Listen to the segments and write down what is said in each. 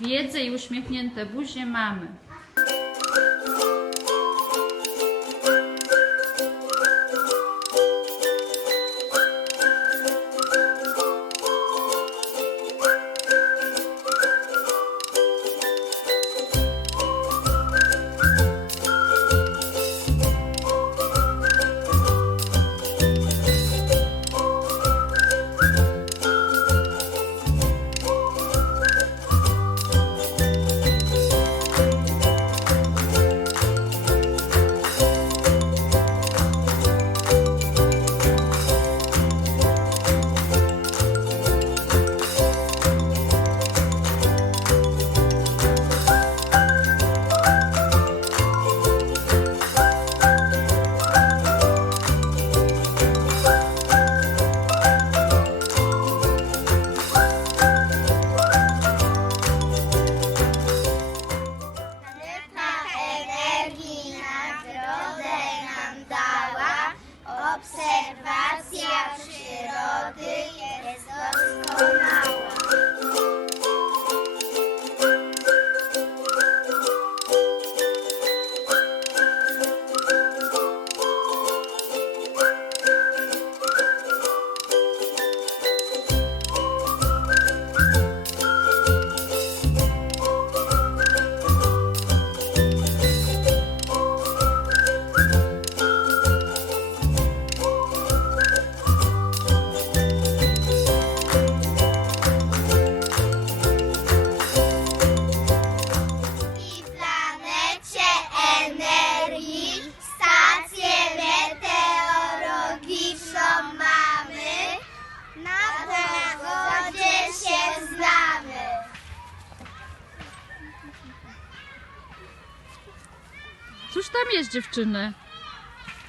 Wiedzę i uśmiechnięte buzie mamy. Cóż tam jest dziewczyny?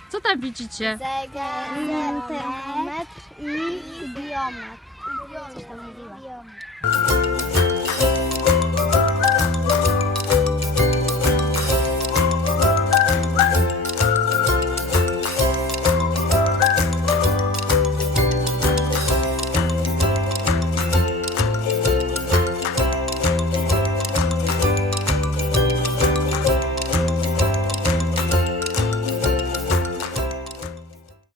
Co tam widzicie? Zegar, centymetr i biometr. Coś tam mówiła.